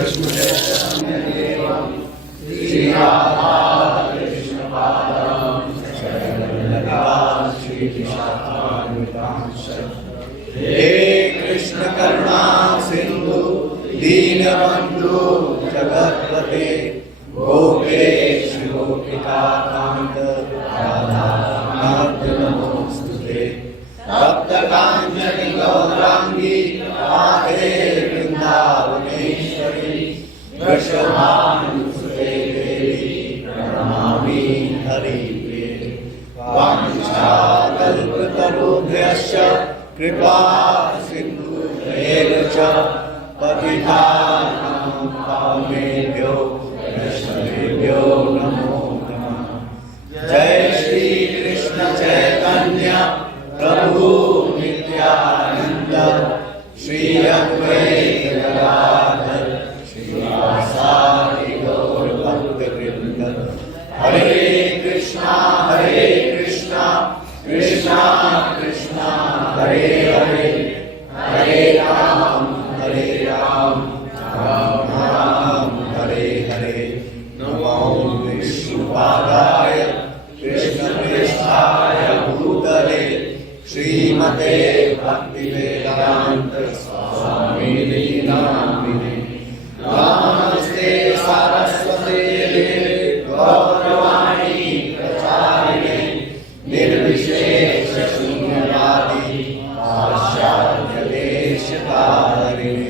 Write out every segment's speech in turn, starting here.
हे कृष्ण करुणा सिंधु दीनबंधु जगत्पते गोपेश गोपिका कांत राधा नमोस्तुते तप्त कांचन गौरांगी राधे वृंदावनेश्वरी वृषभानुसुते देवी प्रणमामि हरिप्रिये वाञ्छाकल्पतरुभ्यश्च कृपा सिन्धुभ्येव च पतितानां पावनेभ्यो वैष्णवेभ्यो नमो नमः। जय श्री कृष्ण चैतन्य प्रभु नित्यानंद श्री अद्वैत गदाधर श्रीवासादि गौर भक्तवृंद। हरे कृष्णा कृष्णा कृष्णा हरे हरे हरे राम राम राम हरे हरे। नमो विष्णुपादाय कृष्णप्रेष्ठाय भूतले श्रीमते भक्तिवेदांत स्वामिने नामिने। नमस्ते सारस्वते देवे गौरवाणी प्रचारिणे निर्विशेष शून्यवादी पाश्चात्य देशकारिणे।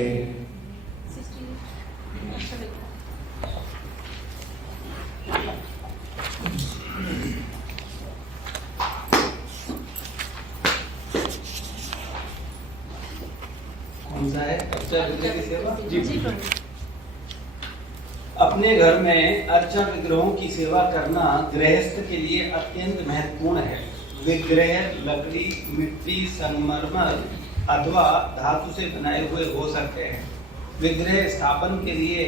कौन सा है अर्चा विग्रह की सेवा? जी। अपने घर में अर्चा विग्रहों की सेवा करना गृहस्थ के लिए अत्यंत महत्वपूर्ण है। विग्रह लकड़ी, मिट्टी, संगमरमर अथवा धातु से बनाए हुए हो सकते हैं। विग्रह स्थापन के लिए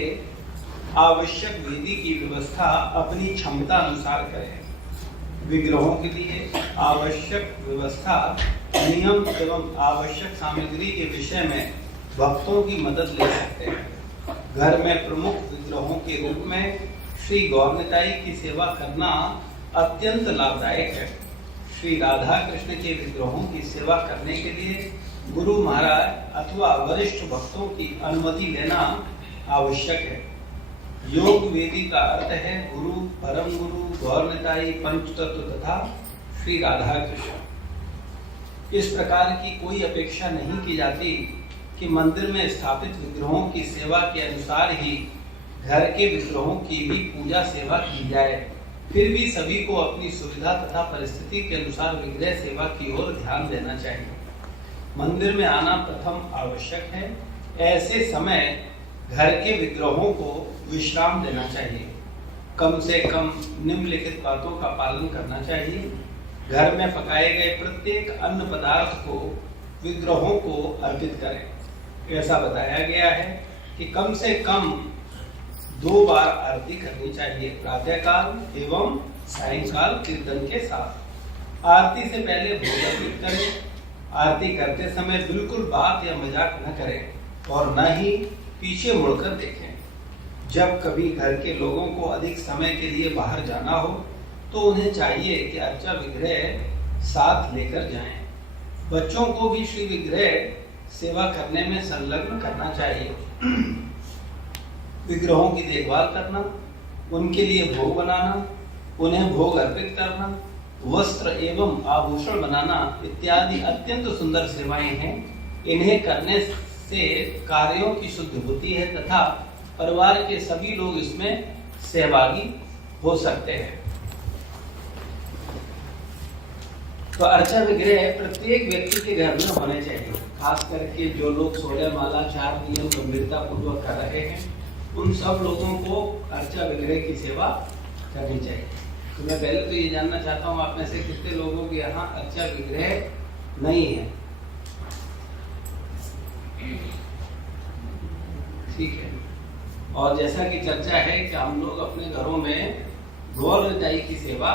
आवश्यक विधि की व्यवस्था अपनी क्षमता अनुसार करें। विग्रहों के लिए आवश्यक व्यवस्था, नियम एवं आवश्यक सामग्री के विषय में भक्तों की मदद ले सकते हैं। घर में प्रमुख विग्रहों के रूप में श्री गौरनिताई की सेवा करना अत्यंत लाभदायक है। श्री राधा कृष्ण के विग्रहों की सेवा करने के लिए गुरु महाराज अथवा वरिष्ठ भक्तों की अनुमति लेना आवश्यक है। योग वेदी का अर्थ है गुरु, परम गुरु, गौरनिताई, पंचतत्व तथा श्री राधा कृष्ण। इस प्रकार की कोई अपेक्षा नहीं की जाती कि मंदिर में स्थापित विग्रहों की सेवा के अनुसार ही घर के विग्रहों की भी पूजा सेवा की जाए। फिर भी सभी को अपनी सुविधा तथा परिस्थिति के अनुसार विग्रह सेवा की ओर ध्यान देना चाहिए। मंदिर में आना प्रथम आवश्यक है। ऐसे समय घर के विग्रहों को विश्राम देना चाहिए। कम से कम निम्नलिखित बातों का पालन करना चाहिए। घर में पकाए गए प्रत्येक अन्न पदार्थ को विग्रहों को अर्पित करें। ऐसा बताया गया है कि कम से कम 2 बार आरती करनी चाहिए, प्रातःकाल एवं सायंकाल कीर्तन के साथ। आरती से पहले भोग अर्पित करें। आरती करते समय बिल्कुल बात या मजाक न करें और न ही पीछे मुड़कर देखें। जब कभी घर के लोगों को अधिक समय के लिए बाहर जाना हो तो उन्हें चाहिए कि अर्चा विग्रह साथ लेकर जाएं। बच्चों को भी श्री विग्रह सेवा करने में संलग्न करना चाहिए। विग्रहों की देखभाल करना, उनके लिए भोग बनाना, उन्हें भोग अर्पित करना, वस्त्र एवं आभूषण बनाना इत्यादि अत्यंत सुंदर सेवाएं हैं। इन्हें करने से कार्यों की शुद्धि होती है तथा परिवार के सभी लोग इसमें सहभागी हो सकते हैं। तो अर्चा विग्रह प्रत्येक व्यक्ति के घर में होने चाहिए। खास करके जो लोग 16 माला 4 नियम गंभीरता पूर्वक कर रहे हैं, उन सब लोगों को अर्चा विग्रह की सेवा करनी चाहिए। तो मैं पहले तो ये जानना चाहता हूँ आप में से कितने लोगों के यहाँ अर्चा विग्रह नहीं है? ठीक है। और जैसा कि चर्चा है कि हम लोग अपने घरों में गौरनिताई की सेवा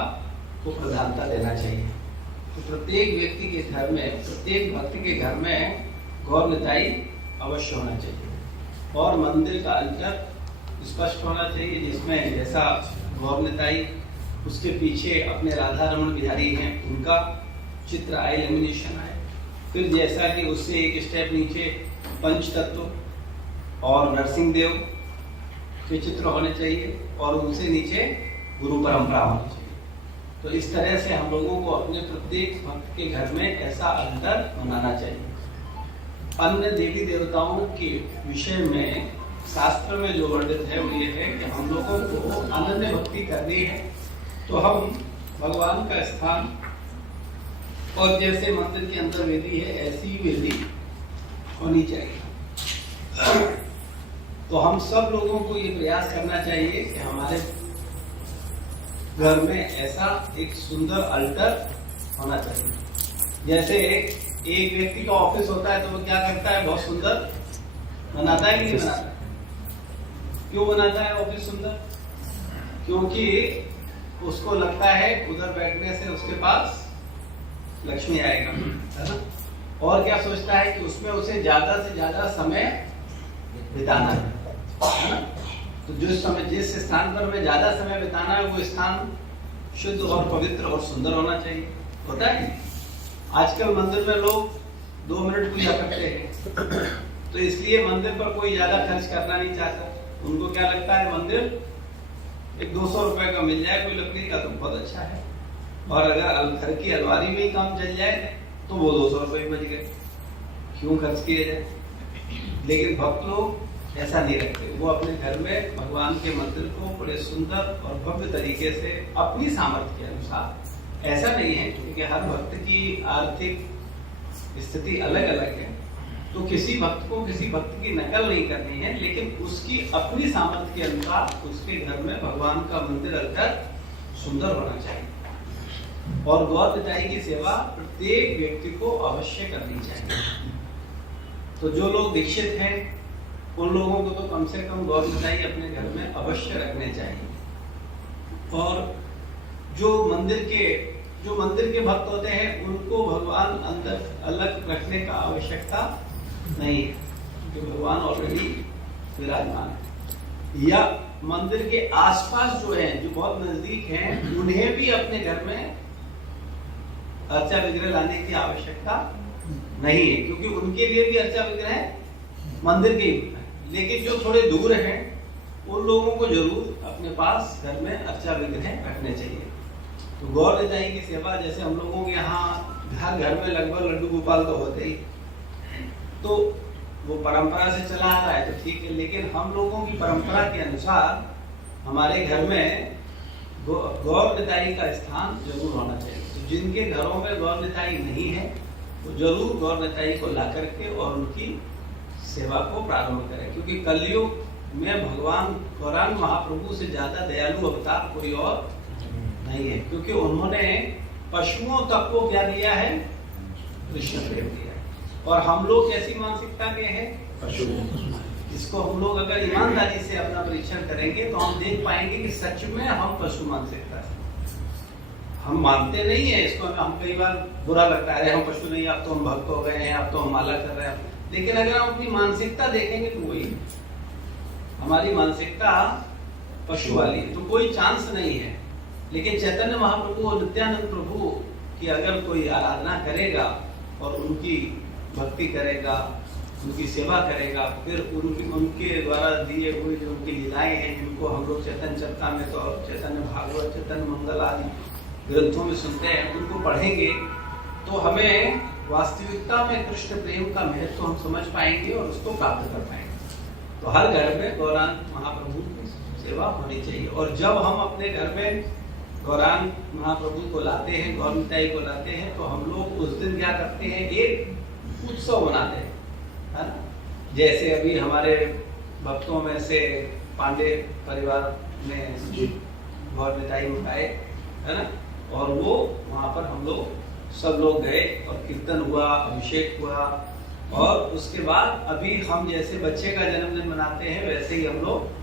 को प्रधानता देना चाहिए। तो प्रत्येक व्यक्ति के घर में, प्रत्येक भक्त के घर में गौरनिताई अवश्य होना चाहिए। और मंदिर का अंतर स्पष्ट होना चाहिए, जिसमें जैसा गौर निताई उसके पीछे अपने राधा रमन बिहारी हैं उनका चित्र आए, लेमिनेशन आए। फिर जैसा कि उससे एक स्टेप नीचे पंच तत्व और नरसिंह देव के चित्र होने चाहिए और उनसे नीचे गुरु परंपरा होनी चाहिए। तो इस तरह से हम लोगों को अपने प्रत्येक भक्त के घर में ऐसा अंतर बनाना चाहिए। अन्य देवी देवताओं के विषय में शास्त्र में जो वर्णित है वो ये है कि हम लोगों को अनन्य भक्ति करनी है, तो हम भगवान का स्थान और जैसे मंदिर के अंदर वेदी है ऐसी ही वेदी होनी चाहिए। तो हम सब लोगों को ये प्रयास करना चाहिए कि हमारे घर में ऐसा एक सुंदर अल्टर होना चाहिए। जैसे एक व्यक्ति का ऑफिस होता है तो वो क्या करता है, बहुत सुंदर बनाता है कि नहीं बनाता? क्यों बनाता है ऑफिस सुंदर? क्योंकि उसको लगता है उधर बैठने से उसके पास लक्ष्मी आएगा, है ना? और क्या सोचता है कि उसमें उसे ज्यादा से ज्यादा समय बिताना है ना? तो जिस स्थान पर हमें ज्यादा समय बिताना है वो स्थान शुद्ध और पवित्र और सुंदर होना चाहिए। होता है आजकल मंदिर में लोग 2 मिनट पूजा करते हैं, तो इसलिए मंदिर पर कोई ज्यादा खर्च करना नहीं चाहता। उनको क्या लगता है मंदिर एक 200 रुपए का मिल जाए कोई लकड़ी का तो बहुत अच्छा है, और अगर घर की अलमारी में ही काम चल जाए तो वो 200 रुपए बच गए, क्यों खर्च किए जाए? लेकिन भक्त लोग ऐसा नहीं रखते, वो अपने घर में भगवान के मंदिर को बड़े सुंदर और भव्य तरीके से अपनी सामर्थ्य के अनुसार, ऐसा नहीं है क्योंकि हर भक्त की आर्थिक स्थिति अलग अलग है, तो किसी भक्त को किसी भक्त की नकल नहीं करनी है, लेकिन उसकी अपनी सामर्थ्य के अनुसार उसके घर में भगवान का मंदिर अलकर सुंदर होना चाहिए। और गौर निताई की सेवा प्रत्येक व्यक्ति को अवश्य करनी चाहिए। तो जो लोग दीक्षित हैं उन लोगों को तो कम से कम गौर निताई अपने घर में अवश्य रखने चाहिए। और जो मंदिर के भक्त होते हैं उनको भगवान अंदर अलग रखने का आवश्यकता नहीं है, क्योंकि भगवान ऑलरेडी विराजमान है। या मंदिर के आसपास जो है, जो बहुत नजदीक हैं, उन्हें भी अपने घर में अर्चा विग्रह लाने की आवश्यकता नहीं है, क्योंकि उनके लिए भी अर्चा विग्रह मंदिर के ही, लेकिन जो थोड़े दूर हैं उन लोगों को जरूर अपने पास घर में अर्चा विग्रह रखने चाहिए। तो गौर निताई की सेवा, जैसे हम लोगों के यहाँ घर में लगभग लड्डू गोपाल तो होते ही, तो वो परंपरा से चला आ रहा है तो ठीक है, लेकिन हम लोगों की परंपरा के अनुसार हमारे घर में गौर निताई का स्थान जरूर होना चाहिए। तो जिनके घरों में गौर निताई नहीं है वो जरूर गौर निताई को ला करके और उनकी सेवा को प्रारंभ करें, क्योंकि कलयुग में भगवान गौरांग महाप्रभु से ज्यादा दयालु अवतार कोई और नहीं है, क्योंकि उन्होंने पशुओं तक को क्या दिया है, कृष्ण प्रेम दिया है। और हम लोग कैसी मानसिकता के हैं, पशु। इसको हम लोग अगर ईमानदारी से अपना परीक्षण करेंगे तो हम देख पाएंगे कि सच में हम पशु मानसिकता है। हम मानते नहीं है इसको, हम कई बार बुरा लगता है, अरे हम पशु नहीं, अब तो हम भक्त हो गए हैं, अब तो हम माला कर रहे हैं। लेकिन अगर हम अपनी मानसिकता देखेंगे तो वही हमारी मानसिकता पशु वाली है, तो कोई चांस नहीं है। लेकिन चैतन्य महाप्रभु और नित्यानंद प्रभु की अगर कोई आराधना करेगा और उनकी भक्ति करेगा, उनकी सेवा करेगा, फिर उनके द्वारा दिए हुए जो उनकी लीलाएं हैं, जिनको हम लोग चैतन्य चरितामृत और चैतन्य भागवत, चैतन्य मंगल आदि ग्रंथों में सुनते हैं, उनको पढ़ेंगे तो हमें वास्तविकता में कृष्ण प्रेम का महत्व हम समझ पाएंगे और उसको प्राप्त कर पाएंगे। तो हर घर में गौरांग महाप्रभु की सेवा होनी चाहिए। और जब हम अपने घर में गौरांग महाप्रभु को लाते हैं, गौर निताई को लाते हैं, तो हम लोग उस दिन क्या करते हैं, एक उत्सव मनाते हैं, है ना? जैसे अभी हमारे भक्तों में से पांडे परिवार ने गौर निताई मंगाए, है ना? और वो वहां पर हम लोग सब लोग गए और कीर्तन हुआ, अभिषेक हुआ, और उसके बाद अभी हम जैसे बच्चे का जन्मदिन मनाते हैं वैसे ही हम लोग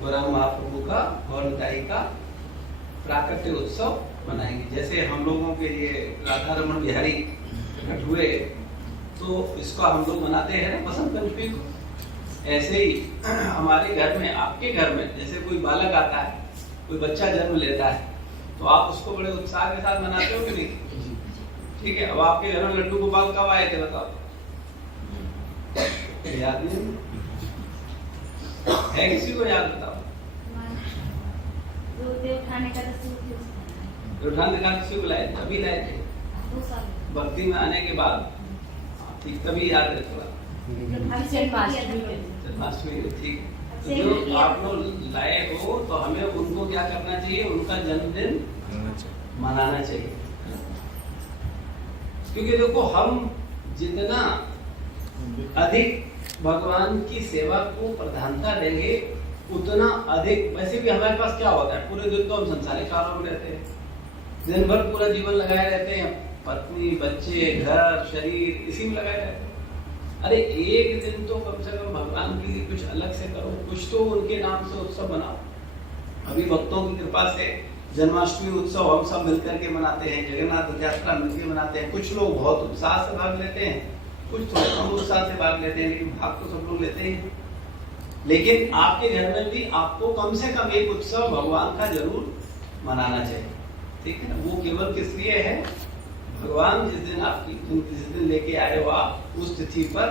गौरांग महाप्रभु का, गौर निताई का प्राकट्य उत्सव मनाएंगे। जैसे हम लोगों के लिए राधा रमन बिहारी प्रकट हुए तो इसको हम लोग मनाते हैं ना बसंत पंचमी को। ऐसे ही हमारे घर में, आपके घर में जैसे कोई बालक आता है, कोई बच्चा जन्म लेता है, तो आप उसको बड़े उत्साह के साथ मनाते हो कि नहीं? ठीक है। अब आपके घर में लड्डू गोपाल कब आए थे बताओ? याद नहीं है? किसी को याद? बताओ। उठाने का किसी को लाए थे? अभी लाए थे भक्ति में आने के बाद। ठीक, तभी याद है थोड़ा। जन्माष्टमी, ठीक। तो जो आप लोग लाए हो तो हमें उनको क्या करना चाहिए? उनका जन्मदिन मनाना चाहिए। क्योंकि देखो, हम जितना अधिक भगवान की सेवा को प्रधानता देंगे उतना अधिक, वैसे भी हमारे पास क्या होता है, पूरे दिन तो हम संसारिक कार्यों में रहते हैं, दिन भर पूरा जीवन लगाए रहते हैं, पत्नी, बच्चे, घर, शरीर, इसी में लगाए रहते हैं। अरे एक दिन तो कम से कम भगवान के लिए कुछ अलग से करो, कुछ तो उनके नाम से उत्सव बनाओ। अभी भक्तों की कृपा से जन्माष्टमी उत्सव हम सब मिलकर के मनाते हैं, जगन्नाथ यात्रा मिलकर मनाते हैं। कुछ लोग बहुत उत्साह से भाग लेते हैं, कुछ थोड़ा कम उत्साह से भाग लेते हैं, लेकिन भाग तो सब लोग लेते हैं। लेकिन आपके घर में भी आपको कम से कम एक उत्सव भगवान का जरूर मनाना चाहिए, ठीक है ना? वो केवल किस लिए है? भगवान जिस दिन लेके आए हो आप, उस तिथि पर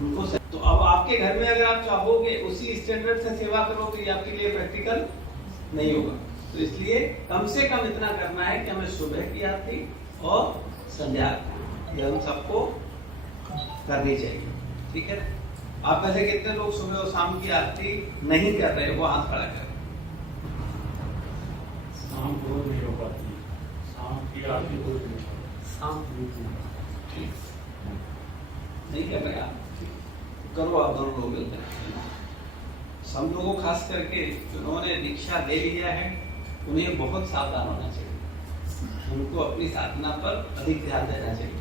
उनको तो अब आपके घर में अगर आप चाहोगे उसी स्टैंडर्ड से सेवा करो तो ये आपके लिए प्रैक्टिकल नहीं होगा। तो इसलिए कम से कम इतना करना है कि हमें सुबह की आरती और संध्या ये हम सबको करनी चाहिए, ठीक है? आप में से कितने लोग सुबह और शाम की आरती नहीं कर रहे हो? वो हाथ खड़ा करें। शाम को नहीं हो पाती, शाम की आरती को नहीं कर रहे आप? करो आप दोनों लोग मिलकर। सब लोगों खास करके जिन्होंने दीक्षा ले लिया है उन्हें बहुत सावधान होना चाहिए, उनको अपनी साधना पर अधिक ध्यान देना चाहिए।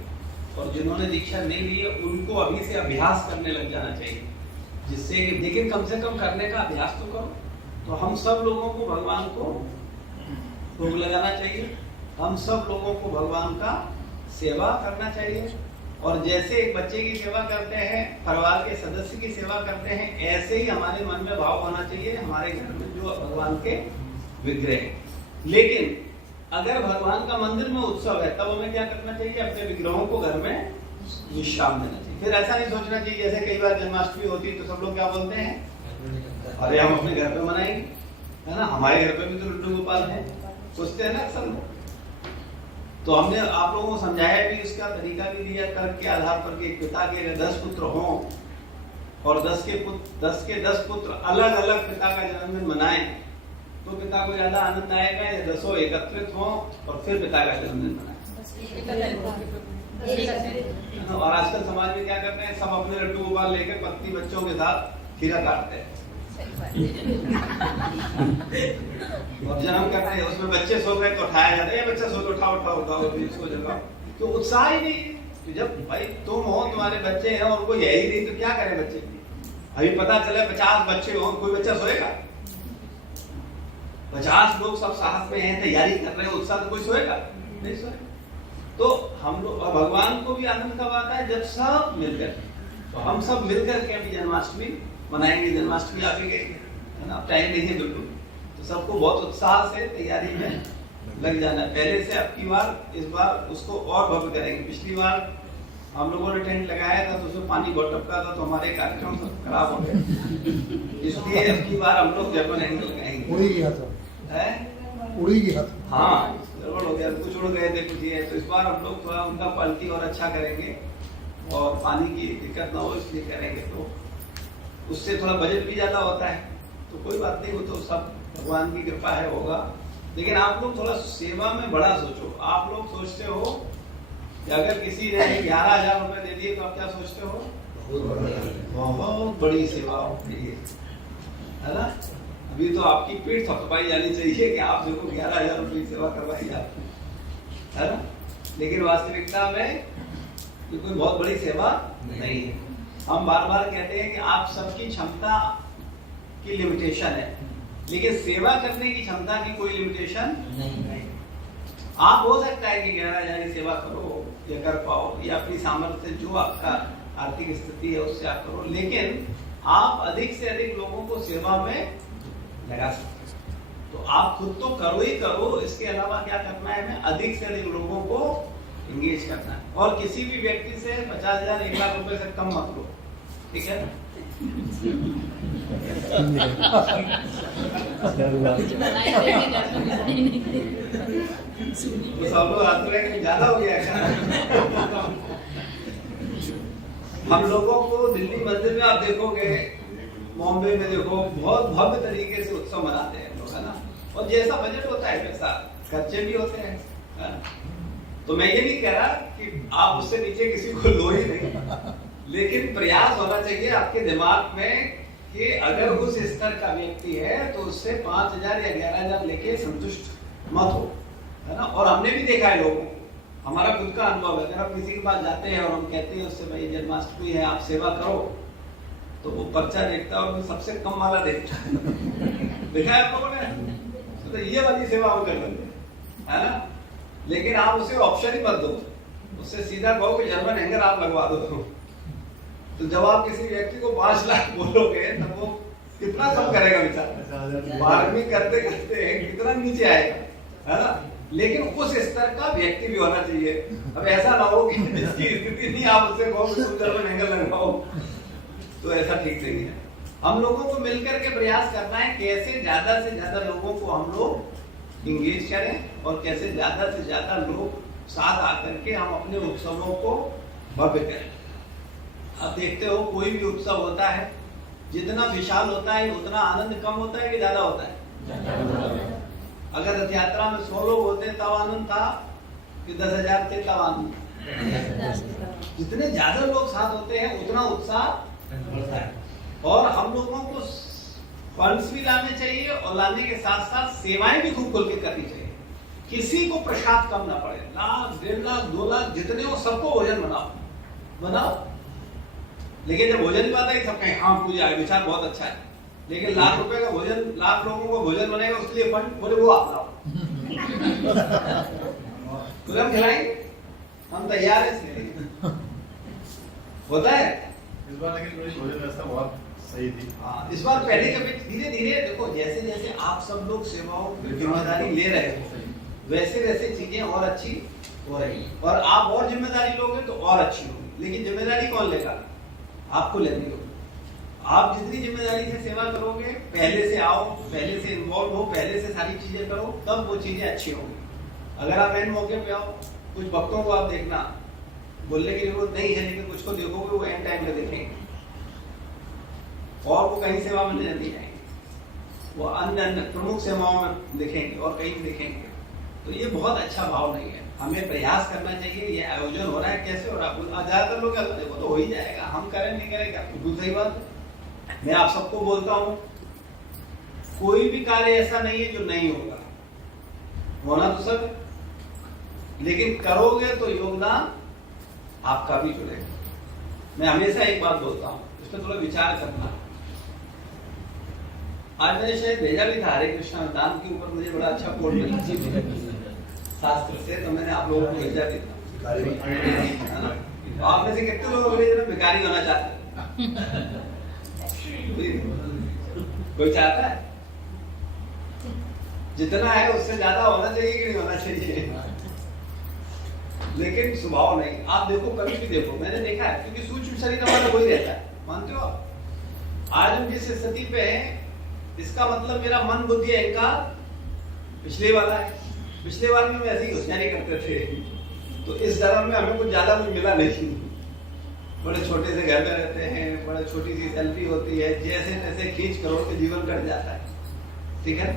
और जिन्होंने दीक्षा नहीं ली है उनको अभी से अभ्यास करने लग जाना चाहिए, जिससे, लेकिन कम से कम करने का अभ्यास तो करो। तो हम सब लोगों को भगवान को भोग लगाना चाहिए, हम सब लोगों को भगवान का सेवा करना चाहिए। और जैसे एक बच्चे की सेवा करते हैं, परिवार के सदस्य की सेवा करते हैं, ऐसे ही हमारे मन में भाव होना चाहिए हमारे घर में जो भगवान के विग्रह। लेकिन अगर भगवान का मंदिर में उत्सव है तब हमें क्या करना चाहिए? अपने विग्रहों को घर में विश्राम देना चाहिए। फिर ऐसा नहीं सोचना चाहिए जैसे कई बार जन्माष्टमी होती है तो सब लोग क्या बोलते हैं, अरे हम अपने घर पे मनाएंगे, है ना, हमारे घर पे भी तो लड्डू गोपाल है, सोचते हैं ना अक्सर लोग। तो हमने आप लोगों को समझाया भी, उसका तरीका भी दिया तर्क के आधार पर कि पिता के 10 पुत्र हों और 10 के 10 पुत्र अलग अलग पिता का जन्मदिन मनाएं तो पिता को ज्यादा आनंद आएगा या 10 एकत्रित हों और फिर पिता का जन्मदिन मनाएं। और आजकल समाज में क्या करते हैं, सब अपने लड्डू गोपाल लेकर पत्नी बच्चों के साथ खीरा काटते हैं और जन्म करते हैं, उसमें बच्चे सो गए तो उठाया जाता है, बच्चा सो तो उठाओ इसको जगाओ। तो उत्साह ही नहीं। तो जब भाई तुम हो, तुम्हारे बच्चे हैं और वो यही नहीं तो क्या करें बच्चे? अभी पता चले 50 बच्चे हो, कोई बच्चा सोएगा? 50 लोग सब साहस में हैं, तैयारी कर रहे हैं, उत्साह, तो कोई सोएगा नहीं? सोएगा। तो हम लोग, भगवान को भी आनंद कब आता है? जब सब मिलकर, तो हम सब मिलकर के अभी जन्माष्टमी मनाएंगे। जन्माष्टमी आ भी गई है ना, टाइम नहीं है बिल्कुल, तो सबको बहुत उत्साह से तैयारी में लग जाना है पहले से। अब की बार, इस बार उसको और भव्य करेंगे। पिछली बार हम लोगों ने टेंट लगाया था तो उसमें पानी बहुत टपका था, तो हमारे कार्यक्रम सब खराब हो गए, इसलिए अब की बार हम लोग जब नहीं लगाएंगे। उड़ी गया था, उड़ी गया था, हाँ गड़बड़ हो गया, कुछ उड़ गए थे कुछ ये। तो इस बार हम लोग थोड़ा उनका क्वालिटी और अच्छा करेंगे और पानी की दिक्कत ना हो इसलिए करेंगे। तो उससे थोड़ा बजट भी ज्यादा होता है, तो कोई बात नहीं, वो तो सब भगवान की कृपा है, होगा। लेकिन आप लोग थोड़ा सेवा में बड़ा सोचो। आप लोग सोचते हो कि अगर किसी ने 11,000 रुपए दे दिए तो आप क्या सोचते हो? बहुत बड़ी सेवा होती है ना? अभी तो आपकी पीठ थपथपाई जानी चाहिए कि आप देखो 11,000 रुपए की सेवा करवाई आपने, है ना? लेकिन वास्तविकता में ये कोई बहुत बड़ी सेवा नहीं है। हम बार बार कहते हैं कि आप सबकी क्षमता की लिमिटेशन है, लेकिन सेवा करने की क्षमता की कोई लिमिटेशन नहीं है। आप हो सकता है कि 11,000 की सेवा करो, या कर पाओ, या अपनी सामर्थ्य से जो आपका आर्थिक स्थिति है उससे आप करो, लेकिन आप अधिक से अधिक लोगों को सेवा में लगा सकते हो। तो आप खुद तो करो ही करो, इसके अलावा क्या करना है, हमें अधिक से अधिक लोगों को इंगेज करना है। और किसी भी व्यक्ति से 50,000 1 लाख रुपए से कम मत लो, ठीक है? तो सब लोग हाथ में ज्यादा हो गया क्या? हम लोगों को दिल्ली मंदिर में आप देखोगे, बॉम्बे में देखो, बहुत भव्य तरीके से उत्सव मनाते हैं लोग, है ना? और जैसा बजट होता है वैसा खर्चे भी होते हैं, है ना? तो मैं ये नहीं कह रहा कि आप उससे नीचे किसी को लो ही नहीं, लेकिन प्रयास होना चाहिए आपके दिमाग में कि अगर उस स्तर का व्यक्ति है तो उससे 5,000 या 11,000 लेके संतुष्ट मत हो, है ना? और हमने भी देखा है लोगों को, हमारा खुद का अनुभव है। अगर आप किसी के पास जाते हैं और हम कहते हैं उससे भाई जन्माष्टमी है आप सेवा करो, तो वो पर्चा देखता है और सबसे कम वाला देखता है। देखा है आप लोगों ने? तो ये वाली सेवा हम कर लेते हैं, है ना? लेकिन आप उसे ऑप्शन ही मत दो, उससे सीधा कहो कि जर्मन हैंगर आप लगवा दो। तो जब आप किसी व्यक्ति को 5 लाख बोलोगे तब वो कितना कम करेगा बेचारा? 12वीं करते करते कितना नीचे आएगा, है ना? लेकिन उस स्तर का व्यक्ति भी होना चाहिए। अब ऐसा ना हो कि जिसकी स्थिति नहीं आप उससे कहो कि तुम जर्मन हैंगर लगवाओ, तो ऐसा ठीक नहीं है। हम लोगों को मिलकर के प्रयास करना है कैसे ज्यादा से ज्यादा लोगों को हम लोग इंगेज करें और कैसे ज्यादा से ज्यादा लोग साथ आकर के हम अपने उत्सवों को भव्य करें। आप देखते हो कोई भी उत्सव होता है, जितना विशाल होता है उतना आनंद कम होता है कि ज्यादा होता है? अगर रथ यात्रा में 100 लोग होते तब आनंद था कि 10,000 थे तब आनंद? जितने ज्यादा लोग साथ होते हैं उतना उत्साह बढ़ता है। और हम लोगों को फंड्स भी लाने चाहिए और लाने के साथ साथ सेवाएं भी खूब खुल के करनी चाहिए। किसी को प्रसाद कम ना पड़े, 1,00,000, 1.5 लाख, 2 लाख जितने हो सबको भोजन बनाओ। लेकिन जब भोजन की बात है सब कहें हाँ पूजा है, विचार बहुत अच्छा है, लेकिन 1,00,000 रुपए का भोजन 1,00,000 लोगों को भोजन बनेगा, उसके लिए फंड बोले वो आप लाओ। तो हम खिलाएंगे, हम तैयार है इसके लिए। होता है इस बार, लेकिन भोजन व्यवस्था बहुत सही थी। हाँ, इस बार पहले कभी धीरे धीरे देखो, जैसे जैसे आप सब लोग सेवाओं की जिम्मेदारी ले रहे हो वैसे वैसे चीजें और अच्छी हो रही है, और आप और जिम्मेदारी लोगे तो और अच्छी होगी। लेकिन जिम्मेदारी कौन लेगा? आपको लेनी होगी। आप जितनी जिम्मेदारी से सेवा करोगे, पहले से आओ, पहले से इन्वॉल्व हो, पहले से सारी चीजें करो, तब वो चीजें अच्छी होंगी। अगर आप एंड मौके पे आओ, कुछ भक्तों को आप देखना, बोलने की जरूरत नहीं है, लेकिन कुछ को देखोगे वो एंड टाइम में देखेंगे और वो कहीं सेवा में नहीं जाएंगे, वो अन्य प्रमुख सेवाओं में दिखेंगे और कहीं देखेंगे। तो ये बहुत अच्छा भाव नहीं है। हमें प्रयास करना चाहिए। ये आयोजन हो रहा है, कैसे हो रहा है? ज्यादातर लोग देखो तो हो ही जाएगा, हम करें नहीं करें क्या? बिल्कुल सही बात है। मैं आप सबको बोलता हूँ, कोई भी कार्य ऐसा नहीं है जो नहीं होगा, होना तो सब है, लेकिन करोगे तो योगदान आपका भी जुड़ेगा। मैं हमेशा एक बात बोलता हूँ, इस पर थोड़ा विचार करना। आज मैंने शायद भेजा भी था हरे कृष्ण दान के ऊपर, मुझे बड़ा अच्छा कोट मिला शास्त्र से, तो मैंने आप लोगों को भेजा भी था। आप में से कितने लोग भिखारी होना चाहते हैं? कोई चाहता है? जितना है उससे ज्यादा होना चाहिए कि नहीं होना चाहिए? लेकिन स्वभाव नहीं। आप देखो, कभी भी देखो, मैंने देखा है, क्योंकि सूक्ष्म शरीर हमारा वही रहता है, मानते हो आप? आज हम जिस स्थिति पे हैं, इसका मतलब मेरा मन बुद्धि अहंकार पिछले वाला है। पिछले बार में ऐसी होशियारी करते थे, तो इस धर्म में हमें कुछ ज्यादा कुछ मिला नहीं। बड़े छोटे से घर में रहते हैं, बड़े छोटी सी सैलरी होती है, जैसे तैसे खींच करोड़ के जीवन कट जाता है, ठीक है?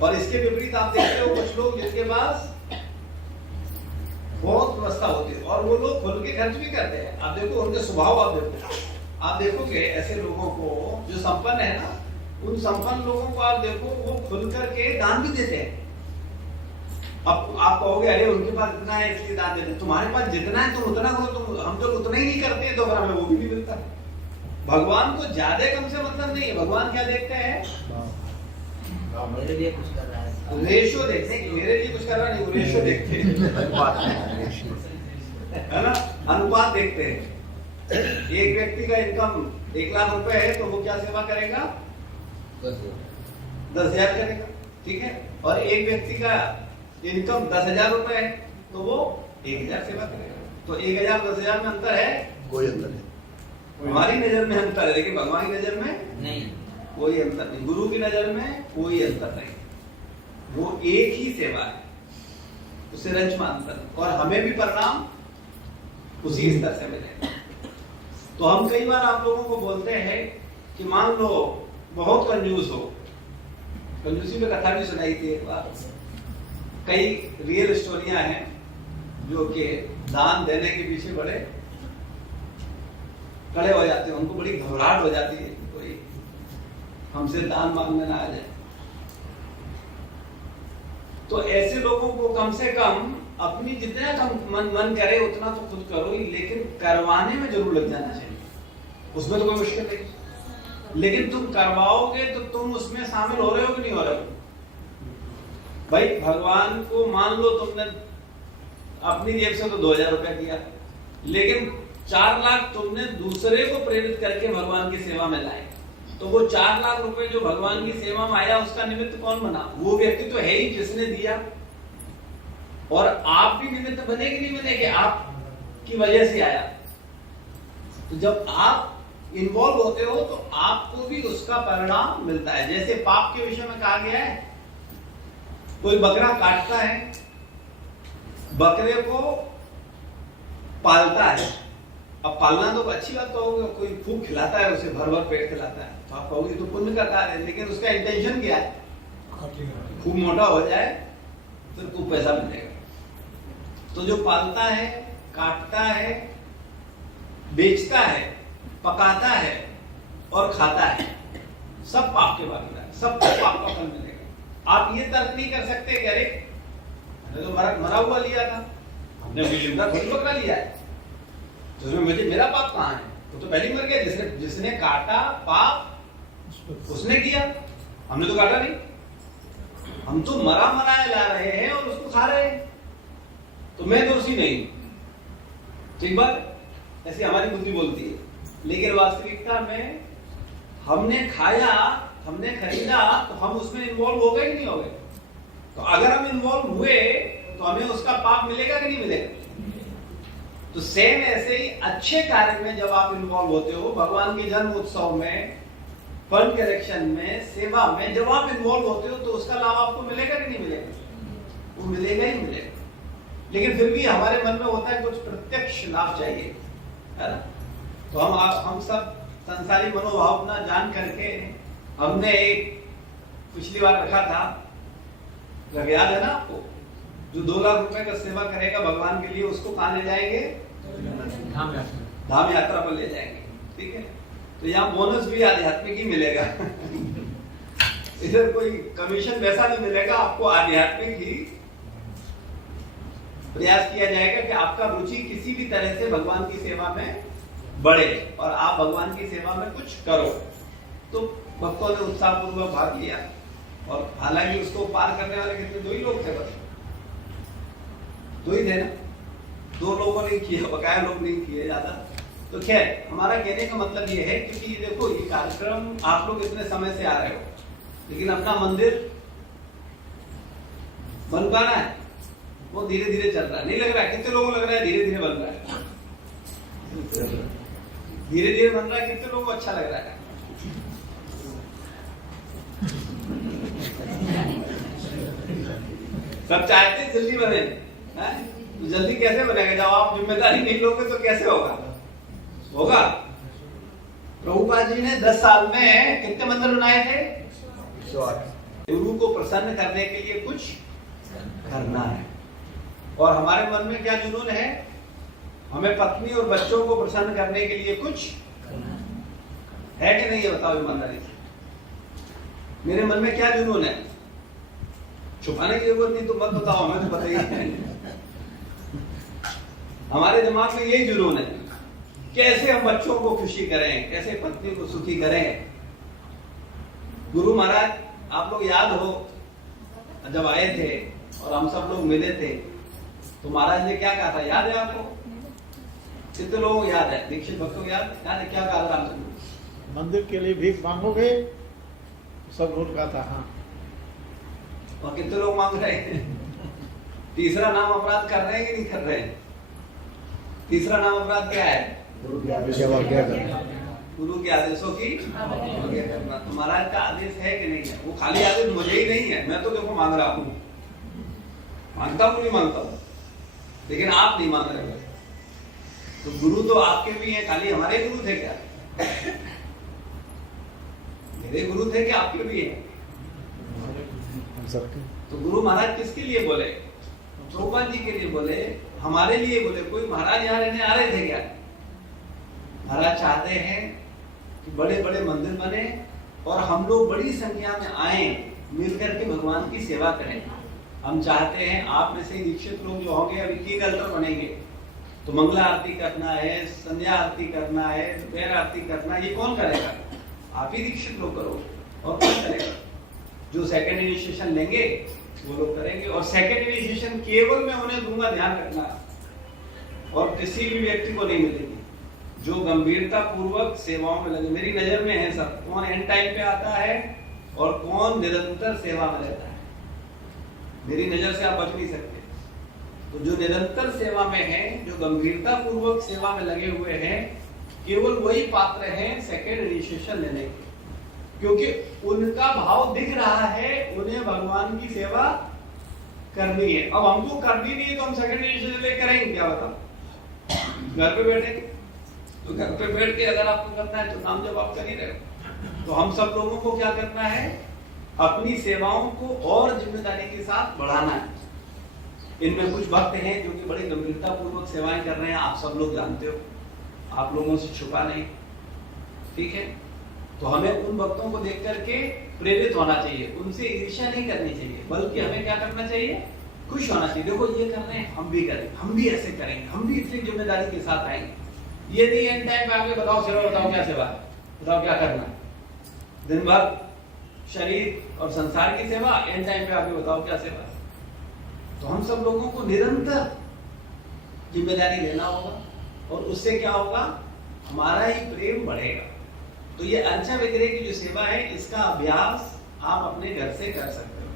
और इसके विपरीत आप देखते हो कुछ लोग जिनके पास बहुत व्यवस्था होती है और वो लोग खुल के खर्च भी करते हैं। आप देखो उनके स्वभाव, आप देखोगे ऐसे लोगों को जो संपन्न है ना, उन संपन्न लोगों को आप देखो, वो खुल करके दान भी देते हैं। अब आप कहोगे अरे उनके पास इतना है इसलिए दान देते हैं। तुम्हारे पास जितना है तुम उतना करो। तुम हम जब उतना ही नहीं करते हैं तो फिर हमें वो भी नहीं मिलता। भगवान को ज्यादा कम से मतलब नहीं है। भगवान क्या देखते हैं? मेरे लिए कुछ कर रहा है, रेशियो देखते हैं कि मेरे लिए कुछ कर रहा नहीं, वो रेशियो देखते हैं। है ना, अनुपात देखते हैं। एक व्यक्ति का इनकम 1 लाख रुपए है तो वो क्या सेवा करेगा? 10,000 करेगा, ठीक है। और एक व्यक्ति का इनकम 10,000 रुपए है तो वो 1,000 सेवा करेगा। तो 1,000 10,000 में अंतर है? कोई अंतर नहीं। हमारी नजर में अंतर है, लेकिन भगवान की नजर में नहीं। कोई अंतर नहीं, गुरु की नजर में कोई अंतर नहीं, वो एक ही सेवा है, उसे रंच मानकर, और हमें भी परिणाम उसी स्तर से मिलेगा। तो हम कई बार आप लोगों को बोलते हैं कि मान लो बहुत कंजूस हो, कंजूसी में कथा भी सुनाई थी एक बार, कई रियल स्टोरियां हैं जो कि दान देने के पीछे बड़े खड़े हो जाते हैं, उनको बड़ी घबराहट हो जाती है कोई हमसे दान मांगने ना आ जाए। तो ऐसे लोगों को कम से कम अपनी जितना कम मन करे उतना तो खुद करो ही, लेकिन करवाने में जरूर लग जाना चाहिए, उसमें तो कोई मुश्किल नहीं। लेकिन तुम करवाओगे तो तुम उसमें शामिल हो रहे हो कि नहीं हो रहे हो? भाई भगवान को मान लो तुमने अपनी जेब से तो 2,000 रुपया किया, लेकिन 4 लाख तुमने दूसरे को प्रेरित करके भगवान की सेवा में लाए, तो वो 4 लाख रुपए जो भगवान की सेवा में आया उसका निमित्त कौन बना? वो व्यक्ति तो है ही जिसने दिया। और आप भी निमित्त बने कि नहीं बने कि आपकी वजह से आया? तो जब आप इन्वॉल्व होते हो तो आपको भी उसका परिणाम मिलता है। जैसे पाप के विषय में कहा गया है, कोई बकरा काटता है, बकरे को पालता है। अब पालना तो अच्छी बात कहोगे, कोई खूब खिलाता है उसे, भर भर पेट खिलाता है, तो आप कहोगे तो पुण्य का कार्य है, लेकिन उसका इंटेंशन क्या है? खूब मोटा हो जाए फिर खूब पैसा मिलेगा। तो जो पालता है, काटता है, बेचता है, पकाता है और खाता है, सब पाप के भागीदार है, सबको पाप का फल मिलेगा। आप ये तर्क नहीं कर सकते कि अरे मैंने तो मरा हुआ लिया था, हमने जिंदा खुद बकरा लिया है, तो उसमें मुझे मेरा पाप कहाँ है? वो तो पहले ही मर गया। जिसने काटा पाप उसने किया, हमने तो काटा नहीं, हम तो मरा मराया ला रहे हैं और उसको खा रहे हैं, तो मैं दोषी नहीं। ठीक बात, ऐसी हमारी बुद्धि बोलती है, लेकिन वास्तविकता में हमने खाया, हमने खरीदा, तो हम उसमें इन्वॉल्व हो गए कि नहीं हो गए? तो अगर हम इन्वॉल्व हुए तो हमें उसका पाप मिलेगा कि नहीं मिलेगा? तो सेम ऐसे ही अच्छे कार्य में जब आप इन्वॉल्व होते हो, भगवान के जन्म उत्सव में, फंड कलेक्शन में, सेवा में जब आप इन्वॉल्व होते हो तो उसका लाभ आपको मिलेगा कि नहीं मिलेगा? वो मिलेगा ही मिलेगा। लेकिन फिर भी हमारे मन में होता है कुछ प्रत्यक्ष लाभ चाहिए, है ना? तो हम सब संसारी मनोभाव ना जान करके हमने एक पिछली बार रखा था, याद है ना आपको, जो 2 लाख रुपए का सेवा करेगा भगवान के लिए उसको कहाँ ले जाएंगे? धाम यात्रा पर ले जाएंगे, ठीक है। तो यहाँ बोनस भी आध्यात्मिक ही मिलेगा इधर कोई कमीशन वैसा नहीं मिलेगा आपको, आध्यात्मिक ही प्रयास किया जाएगा कि आपका रुचि किसी भी तरह से भगवान की सेवा में बढ़े और आप भगवान की सेवा में कुछ करो। तो भक्तों ने उत्साहपूर्वक भाग लिया, और हालांकि उसको पार करने वाले कितने? 2 ही लोग थे, बस 2 ही थे ना, 2 लोगों ने किया, बकाया लोग नहीं किए ज्यादा। तो खैर, हमारा कहने का मतलब ये है, क्योंकि देखो ये कार्यक्रम आप लोग इतने समय से आ रहे हो, लेकिन अपना मंदिर बन पाना है वो धीरे धीरे चल रहा है। नहीं लग रहा है? कितने लोगों को लग रहा है धीरे धीरे बन रहा है? धीरे धीरे बन रहा है, कितने लोगों को अच्छा लग रहा है? सब चाहते हैं जल्दी बने, तो जल्दी कैसे बनेगा? जब आप जिम्मेदारी नहीं लोगे तो कैसे होगा? प्रभुपाद जी ने 10 साल में कितने मंदिर बनाए थे? 108। गुरु को प्रसन्न करने के लिए कुछ करना है, और हमारे मन में क्या जुनून है? हमें पत्नी और बच्चों को प्रसन्न करने के लिए कुछ है कि नहीं? ये बताओ ईमानदारी से, मेरे मन में क्या जुनून है? छुपाने की जरूरत नहीं, तो मत बताओ, हमें तो पता ही है। हमारे दिमाग में यही जुनून है, कैसे हम बच्चों को खुशी करें, कैसे पत्नी को सुखी करें। गुरु महाराज, आप लोग याद हो जब आए थे और हम सब लोग मिले थे, तो महाराज ने क्या कहा था, याद है आपको? कितने लोगों को याद है? दीक्षित भक्तों को याद है क्या कहा था रामचंद्र? मंदिर के लिए भीख मांगोगे? सब रोड का था। हाँ, और कितने लोग मांग रहे हैं? तीसरा नाम अपराध कर रहे हैं कि नहीं कर रहे हैं? तीसरा नाम अपराध क्या है? गुरु की आदेश सेवा क्या करना? गुरु के आदेशों की अवज्ञा करना। तो महाराज का आदेश है कि नहीं है? वो खाली आदेश मुझे ही नहीं है, मैं तो देखो मांग रहा हूँ, मांगता हूँ नहीं मांगता हूँ, लेकिन आप नहीं मांग रहे हो। तो गुरु तो आपके भी हैं, खाली हमारे गुरु थे क्या? मेरे गुरु थे कि आपके भी हैं? तो गुरु महाराज किसके लिए बोले? प्रभुपाद जी के लिए बोले, हमारे लिए बोले। कोई महाराज यहाँ रहने आ रहे थे क्या? महाराज चाहते हैं कि बड़े बड़े मंदिर बने और हम लोग बड़ी संख्या में आए, मिलकर के भगवान की सेवा करें। हम चाहते हैं आप में से दीक्षित लोग जो होंगे, अभी 3 अल्टर बनेंगे, तो मंगला आरती करना है, संध्या आरती करना है, दोपहर आरती करना, ये कौन करेगा? आप ही दीक्षित लोग करो। और कौन करेगा? जो सेकंड इनिशिएशन लेंगे वो लोग करेंगे। और सेकंड इनिशिएशन केवल मैं उन्हें दूंगा, ध्यान रखना, और किसी भी व्यक्ति को नहीं मिलेगी जो गंभीरता पूर्वक सेवाओं में लगे। मेरी नजर में है सब, कौन एंड टाइम पे आता है और कौन निरंतर सेवा में रहता है। मेरी नजर से आप बच नहीं सकते। तो जो निरंतर सेवा में है, जो गंभीरता पूर्वक सेवा में लगे हुए हैं, केवल वही पात्र हैं सेकंड इनिशिएशन लेने के, क्योंकि उनका भाव दिख रहा है, उन्हें भगवान की सेवा करनी है। अब हमको करनी नहीं है तो हम सेकंड इनिशिएशन ले करेंगे क्या? बताओ, घर पे बैठे तो घर पे बैठ के अगर आपको करना है तो नाम जब आप कर ही रहे हो। तो हम सब लोगों को क्या करना है? अपनी सेवाओं को और जिम्मेदारी के साथ बढ़ाना है। इनमें कुछ भक्त हैं जो कि बड़े गंभीरता पूर्वक सेवाएं कर रहे हैं, आप सब लोग जानते हो, आप लोगों से छुपा नहीं, ठीक है? तो हमें उन भक्तों को देख करके प्रेरित होना चाहिए, उनसे ईर्ष्या नहीं करनी चाहिए, बल्कि हमें क्या करना चाहिए? खुश होना चाहिए। देखो ये कर रहे हैं, हम भी करें, हम भी ऐसे करेंगे, हम भी इतनी जिम्मेदारी के साथ आएंगे। ये नहीं एंड टाइम पे आके बताओ सेवा, बताओ क्या सेवा, बताओ क्या करना है। दिन भर शरीर और संसार की सेवा, एंड टाइम पे आके बताओ क्या सेवा। तो हम सब लोगों को निरंतर जिम्मेदारी लेना होगा, और उससे क्या होगा? हमारा ही प्रेम बढ़ेगा। तो ये अर्चा विग्रह की जो सेवा है, इसका अभ्यास आप अपने घर से कर सकते हो।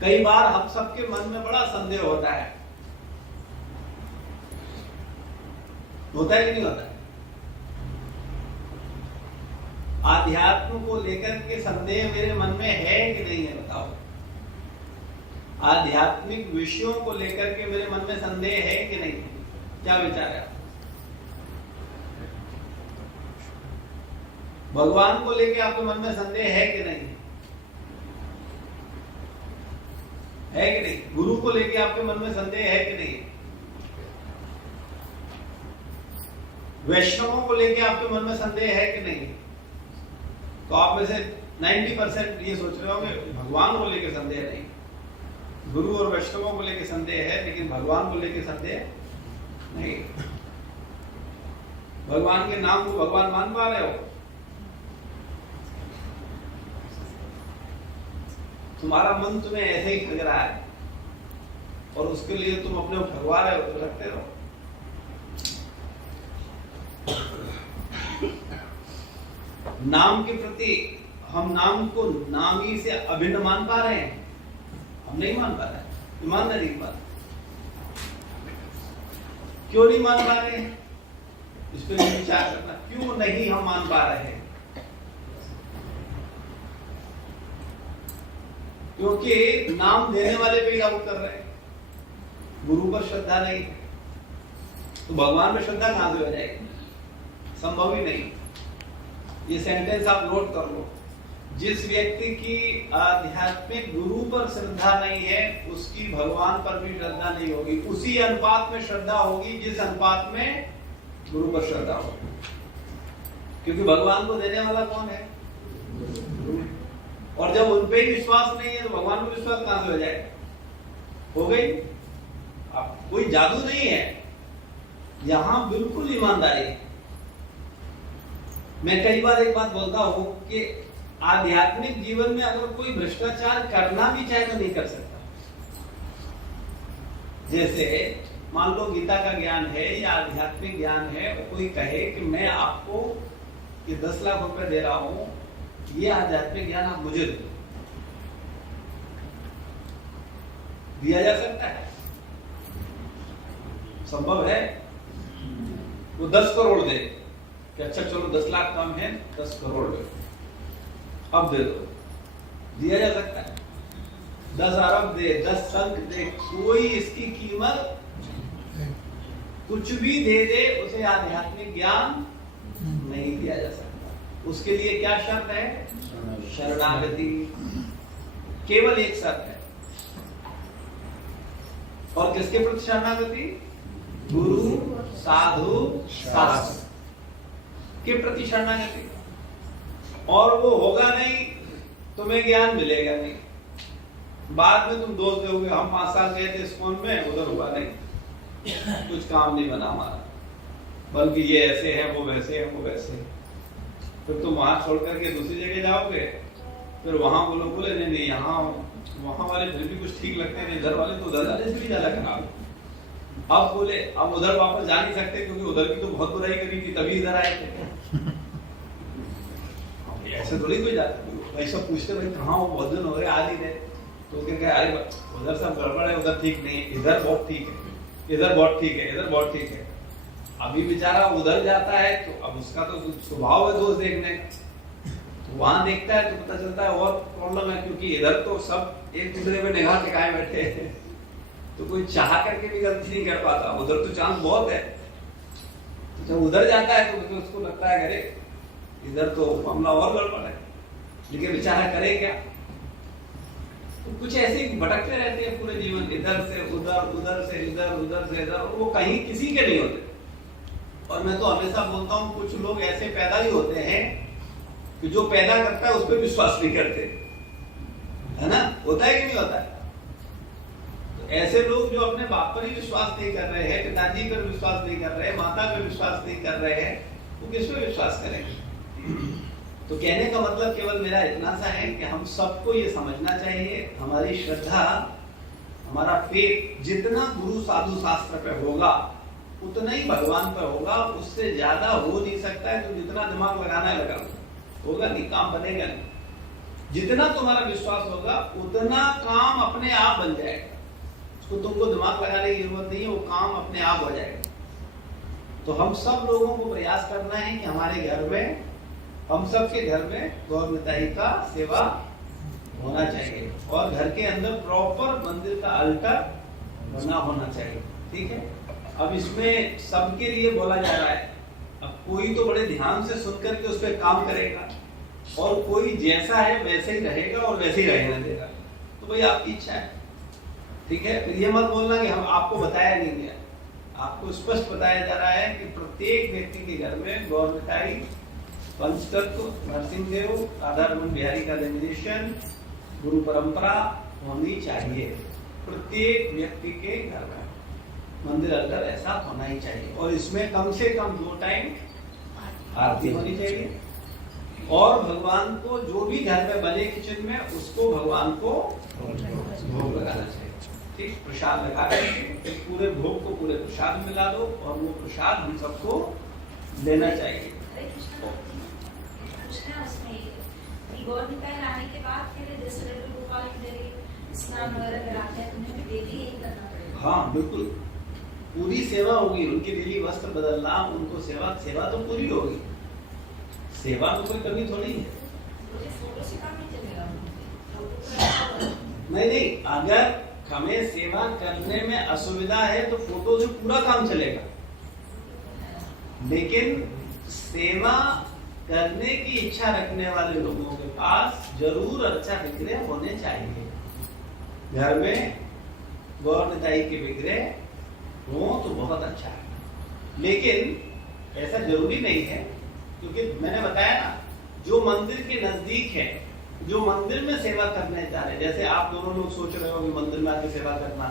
कई बार हम सबके मन में बड़ा संदेह होता है कि नहीं होता है? आध्यात्म को लेकर के संदेह मेरे मन में है कि नहीं है? बताओ। आध्यात्मिक विषयों को लेकर के मेरे मन में संदेह है कि नहीं? क्या विचार है? भगवान को लेकर आपके मन में संदेह है कि नहीं? है कि नहीं? गुरु को लेकर आपके मन में संदेह है कि नहीं? वैष्णवों को लेकर आपके मन में संदेह है कि नहीं? तो आप में से 90% ये सोच रहे होंगे भगवान को लेकर संदेह नहीं, गुरु और वैष्णवों को लेकर संदेह है, लेकिन भगवान को लेकर संदेह नहीं। भगवान के नाम को भगवान मान पा रहे हो? तुम्हारा मन तुम्हें ऐसे ही लग रहा है और उसके लिए तुम अपने ठगवा रहे हो, तो रखते रहो। नाम के प्रति हम नाम को नामी से अभिन्न मान पा रहे हैं? हम नहीं मान पा रहे हैं। ईमानदारी की बात, क्यों नहीं मान पा रहे हैं? इस पर विचार करना, क्यों नहीं हम मान पा रहे हैं? क्योंकि नाम देने वाले पे डाउट कर रहे हैं, गुरु पर श्रद्धा नहीं, तो भगवान में श्रद्धा कहां से हो जाएगी? संभव ही नहीं। ये सेंटेंस आप नोट कर लो। जिस व्यक्ति की आध्यात्मिक गुरु पर श्रद्धा नहीं है, उसकी भगवान पर भी श्रद्धा नहीं होगी। उसी अनुपात में श्रद्धा होगी जिस अनुपात में गुरु पर श्रद्धा होगी, क्योंकि भगवान को देने वाला कौन है? और जब उन पे ही विश्वास नहीं है तो भगवान को विश्वास कहां से हो जाएगा? हो गई। अब कोई जादू नहीं है, यहां बिल्कुल ईमानदारी है। मैं कई बार एक बात बोलता हूं कि आध्यात्मिक जीवन में अगर कोई भ्रष्टाचार करना भी चाहे तो नहीं कर सकता। जैसे मान लो गीता का ज्ञान है या आध्यात्मिक ज्ञान है, कोई कहे कि मैं आपको ये 10 लाख रुपए दे रहा हूं, ये आध्यात्मिक ज्ञान आप मुझे दो, दिया जा सकता है? संभव है? वो 10 करोड़ दे कि अच्छा चलो 10 लाख कम है, 10 करोड़ दे, अब दे दो, दिया जा सकता है? 10 अरब दे, 10 संख दे, कोई इसकी कीमत, कुछ भी दे दे उसे आध्यात्मिक ज्ञान नहीं दिया जा सकता। उसके लिए क्या शर्त है? शरणागति, केवल एक शर्त है। और किसके प्रति शरणागति? गुरु, साधु, शास्त्र के प्रति शरणागति। और वो होगा नहीं, तुम्हें ज्ञान मिलेगा नहीं। बाद में तुम दोष दोगे, हम 5 साल गए थे इस्कॉन में, उधर हुआ नहीं, कुछ काम नहीं बना हमारा, बल्कि ये ऐसे है, वो वैसे है, वो वैसे है। फिर तुम वहां छोड़ करके दूसरी जगह जाओगे, फिर वहां वो लोग बोले नहीं नहीं, यहाँ वहां वाले फिर भी कुछ ठीक लगते हैं, इधर वाले तो उधर जाने से भी ज्यादा खराब। अब बोले अब उधर वापस जा नहीं सकते क्योंकि उधर भी तो बहुत बुराई करी थी, तभी इधर आए थे। ऐसे थोड़ी कोई जाता, ऐसा पूछते भाई कहाँ हो, बहुत दिन हो रहे, आ नहीं रहे, तो क्या अरे उधर सब गड़बड़ है, उधर ठीक नहीं है, इधर बहुत ठीक है, इधर बहुत ठीक है, इधर बहुत ठीक है। अभी बेचारा उधर जाता है तो अब उसका तो स्वभाव है दोष देखने का, तो वहां देखता है तो पता चलता है और प्रॉब्लम है, क्योंकि इधर तो सब एक दूसरे में निगाह टिकाए बैठे हैं, तो कोई चाह करके भी गलती नहीं कर पाता, उधर तो चांस बहुत है। तो जब उधर जाता है तो उसको लगता है अरे इधर तो मामला और गड़बड़ है, लेकिन बेचारा करे क्या? तो कुछ ऐसे भटकते रहते हैं पूरे जीवन, इधर से उधर, उधर से इधर, उधर से इधर, वो कहीं किसी के नहीं होते। और मैं तो हमेशा बोलता हूँ कुछ लोग ऐसे पैदा ही होते हैं कि जो पैदा करता है उस पर विश्वास नहीं करते, है ना? होता है कि नहीं होता है? तो ऐसे लोग जो अपने बाप पर ही विश्वास नहीं कर रहे हैं, पिताजी पर विश्वास नहीं कर रहे हैं, माता पर विश्वास नहीं कर रहे हैं, वो किस पे विश्वास करेंगे? तो कहने का मतलब केवल मेरा इतना सा है कि हम सबको ये समझना चाहिए, हमारी श्रद्धा, हमारा फेथ जितना गुरु साधु शास्त्र पे होगा उतना ही भगवान पर होगा, उससे ज्यादा हो नहीं सकता है। तो जितना दिमाग लगाना है लगा, होगा नहीं, काम बनेगा नहीं। जितना तुम्हारा विश्वास होगा उतना काम अपने आप बन जाएगा, उसको तुमको दिमाग लगाने की जरूरत नहीं है, वो काम अपने आप हो जाएगा। तो हम सब लोगों को प्रयास करना है कि हमारे घर में, हम सबके घर में गौर निताई का सेवा होना चाहिए, और घर के अंदर प्रॉपर मंदिर का अल्टर बना होना चाहिए, ठीक है? अब इसमें सबके लिए बोला जा रहा है, अब कोई तो बड़े ध्यान से सुन करके उस पर काम करेगा, और कोई जैसा है वैसे ही रहेगा और वैसे ही रहने देगा, तो भाई आपकी इच्छा है, ठीक है? फिर ये मत बोलना कि हम आपको बताया नहीं गया, आपको स्पष्ट बताया जा रहा है कि प्रत्येक व्यक्ति के घर में गौर निताई, पंचतत्व, नरसिंहदेव, राधा रमन बिहारी का डेमिनेशन, गुरु परंपरा होनी चाहिए। प्रत्येक व्यक्ति के घर में मंदिर अल्टर ऐसा होना ही चाहिए, और इसमें कम से कम 2 टाइम आरती होनी चाहिए, और भगवान को जो भी घर में बने किचन में उसको भगवान को भोग लगाना चाहिए, ठीक? प्रसाद लगा करके पूरे भोग को पूरे प्रसाद में मिला दो, और वो प्रसाद हम सबको लेना चाहिए। गौर निताई लाने के बाद फिर जैसे गोपाल की स्नान वगैरह कराते हैं, उन्हें भी डेली यही करना पड़ेगा? हाँ बिल्कुल, पूरी सेवा होगी, उनके डेली वस्त्र बदलना, उनको सेवा तो पूरी होगी, सेवा में कोई कमी थोड़ी है। फोटो से काम नहीं चलेगा? नहीं, अगर हमें सेवा करने में असुविधा है तो फोटो से पूरा काम चलेगा, लेकिन सेवा करने की इच्छा रखने वाले लोगों के पास जरूर अच्छा विग्रह होने चाहिए। घर में गौर निताई के विग्रह हो तो बहुत अच्छा है, लेकिन ऐसा जरूरी नहीं है, क्योंकि मैंने बताया ना, जो मंदिर के नजदीक है, जो मंदिर में सेवा करने जा रहे हैं, जैसे आप दोनों लोग सोच रहे हो कि मंदिर में आके सेवा करना,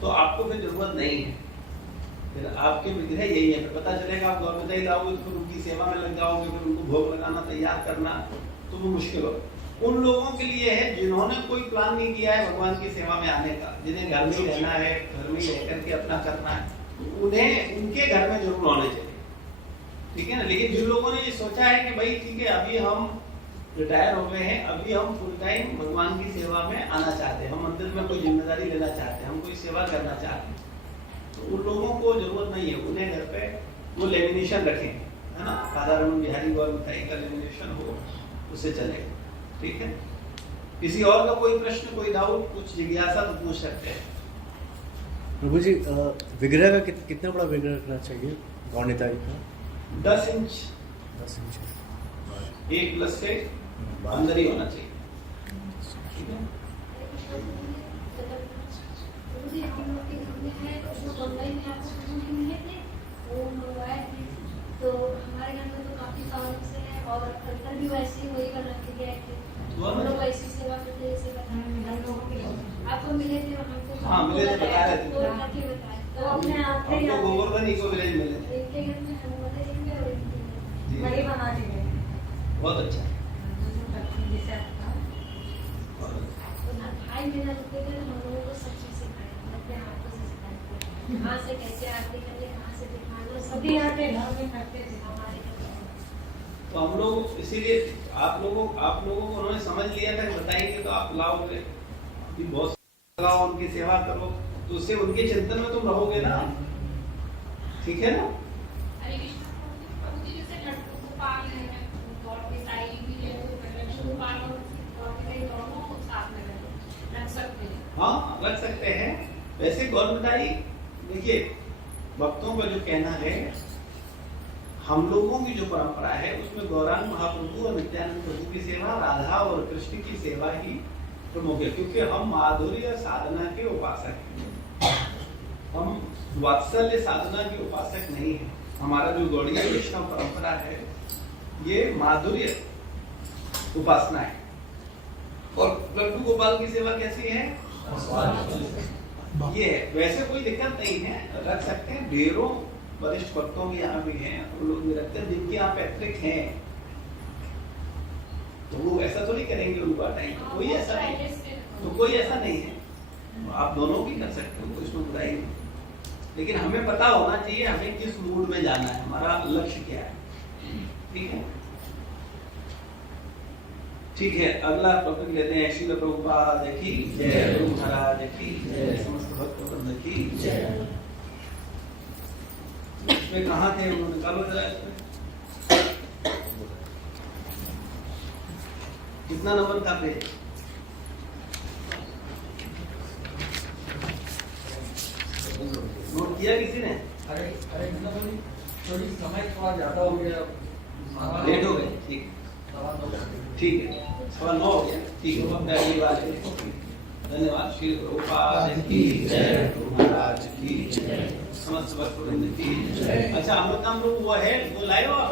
तो आपको फिर जरूरत नहीं है, फिर आपके विग्रह यही है। फिर पता चलेगा आप गौर निताई लाओगे तो फिर उनकी सेवा में लग जाओगे, फिर उनको भोग लगाना, तैयार करना, तो वो मुश्किल हो। उन लोगों के लिए है जिन्होंने कोई प्लान नहीं किया है भगवान की सेवा में आने का, जिन्हें घर में ही रहना है, घर में ही रह करके अपना करना है, उन्हें उनके घर में जरूर होने चाहिए, ठीक है ना। लेकिन जिन लोगों ने ये सोचा है कि भाई ठीक है अभी हम रिटायर हो गए हैं, अभी हम फुल टाइम भगवान की सेवा में आना चाहते हैं, हम मंदिर में कोई जिम्मेदारी लेना चाहते हैं, हम कोई सेवा करना चाहते हैं, तो उन लोगों को जरूरत नहीं है, उन्हें घर पे वो लेमिनेशन रखें, है ना, राधा रमन बिहारी गौर मिठाई का लेमिनेशन हो, उससे चलेगा, ठीक है। किसी और का कोई प्रश्न, कोई डाउट, कुछ जिज्ञासा तो पूछ सकते हैं। प्रभु जी विग्रह का कितना बड़ा विग्रह रखना चाहिए गौर निताई का? 10 इंच 10 इंच 1 प्लस से अंदर ही होना चाहिए, ठीक है। तो हमारे घर में तो काफी सालों से है और अंकल भी वैसे ही वही बना के गए थे, हम लोग वैसी सेवा करते जैसे बताया आपको मिले थे, हमको हाँ, मिले थे, बता रहे थे। तो करके बताया, तो अपने आप हमको गोवर्धन इको विलेज मिले थे, इनके घर में हनुमत जी में और जी। बड़ी बना दी गई। बहुत अच्छा। तो ना भाई मेरा रुके थे, हम लोगों को सब चीज सिखाया, अपने हाथों से सिखाया, कहाँ से कैसे आरती करनी, कहाँ से दिखाना, सभी यहाँ पे घर में करते थे हमारे घर में। तो हम लोग इसीलिए आप लोगों को उन्होंने समझ लिया था, बताएंगे तो आप लाओगे, अभी बहुत लगाओ, उनकी सेवा करो, तो उससे उनके चिंतन में तुम रहोगे ना, ठीक है ना। हरे कृष्ण प्रभु जी जैसे लड्डू गोपाल है, गौर मिठाई भी है, लड्डू गोपाल और मिठाई दोनों साथ में रख सकते हैं। हाँ, रख सकते हैं। वैसे गौर मिठाई देखिए, भक्तों का जो कहना है, हम लोगों की जो परंपरा है उसमें गौरांग महाप्रभु और नित्यानंद प्रभु की सेवा, राधा और कृष्ण की सेवा ही प्रमुख है, क्योंकि हम माधुर्य साधना के उपासक हैं, हम वात्सल्य साधना के उपासक नहीं है। हमारा जो गौड़ीय वैष्णव परंपरा है ये माधुर्य उपासना है। और लड्डू गोपाल की सेवा कैसी है? ये वैसे कोई दिक्कत नहीं है, रख सकते हैं। ढेरों वरिष्ठ भक्तों के यहाँ भी हैं, उन लोग भी रखते हैं, जिनके यहाँ पैतृक हैं, तो वो ऐसा तो नहीं करेंगे उनको हटाएंगे, कोई ऐसा नहीं है, तो कोई ऐसा नहीं है, आप दोनों भी कर सकते हो, कोई इसमें बुराई नहीं। लेकिन हमें पता होना चाहिए हमें किस मूड में जाना है, हमारा लक्ष्य क्या है, ठीक है। ठीक है, अगला टॉपिक लेते हैं। श्रील प्रभुपाद की जय, गुरु महाराज की जय, समस्त भक्तवृंद की जय। इसमें कहाँ थे, उन्होंने निकालो जरा इसमें कितना नंबर का पेज? नोट किया किसी ने? अरे थोड़ी समय थोड़ा ज्यादा हो गया, लेट हो गए, ठीक ठीक है, 9:15 हो गया, ठीक है, अपने अगली बार धन्यवाद। श्री प्रभुपाद की जय, गुरु महाराज की जय, समस्त भक्तवृंद की जय। अच्छा, अमृतम लोग वो है, वो लाए हो आप?